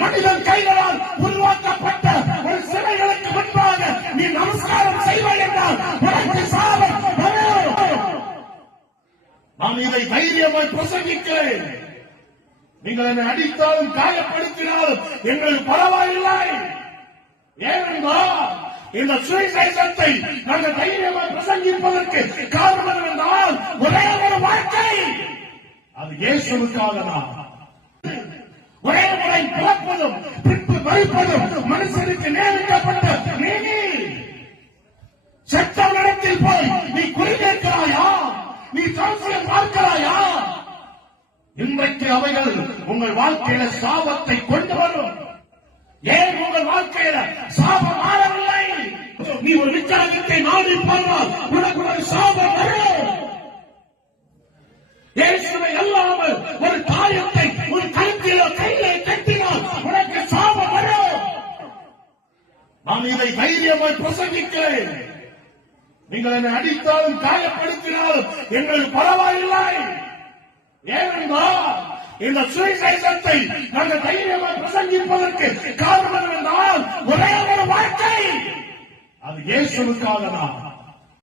மனிதன் கைகளால் உருவாக்கப்பட்ட ஒரு சிலைகளுக்கு முன்பாக நீ நமஸ்காரம் செய்வாய் என்றால் உனக்கு சாபம் வரும். நான் இதை தைரியமாய் பிரசங்கிக்கிறேன். நீங்கள் என்னை அடித்தாலும் காயப்படுத்தினாலும் எங்களுக்கு பரவாயில்லை. ஏனென்றால் இந்த சுவிசேஷத்தை நாங்கள் தைரியமாக பிரசங்கிப்பதற்கு காரணம் என்றால் ஒரே ஒரு வாழ்க்கை, அது இயேசுவுக்காக தான். ஒரே முறை பிறப்பதும் பின்பு மறிப்பதும் மனுஷனுக்கு நியமிக்கப்பட்ட நீதி. சட்டத்திடத்தில் போய் நீ குறிக்கேற்கிறாயா? நீ சாட்சியம் பார்க்கிறாயா? இன்றைக்கு அவைகள் உங்கள் வாழ்க்கையில சாபத்தை கொண்டு வரும். ஏன் உங்கள் வாழ்க்கையில சாபம் மாறவில்லை? நீ ஒரு விசாரத்தை நாடி போனால் உனக்கு ஒரு சாபம் வரும். இயேசுவை அல்லாமல் ஒரு காயத்தை ஒரு கழுத்திலோ கையிலே கட்டினால் உனக்கு சாபம் வரும். நான் இதை தைரியமாய் பிரசங்கிக்கிறேன். நீங்கள் என்னை அடித்தாலும் காயப்படுத்தினாலும் எங்களுக்கு பரவாயில்லை. ஏனென்றால் இந்த சுவிசேஷத்தை நாங்கள் தைரியமாக பிரசங்கிப்பதற்கு காரணம் என்றால் ஒரே ஒரு வாழ்க்கை, அது இயேசுவுக்காக தான்.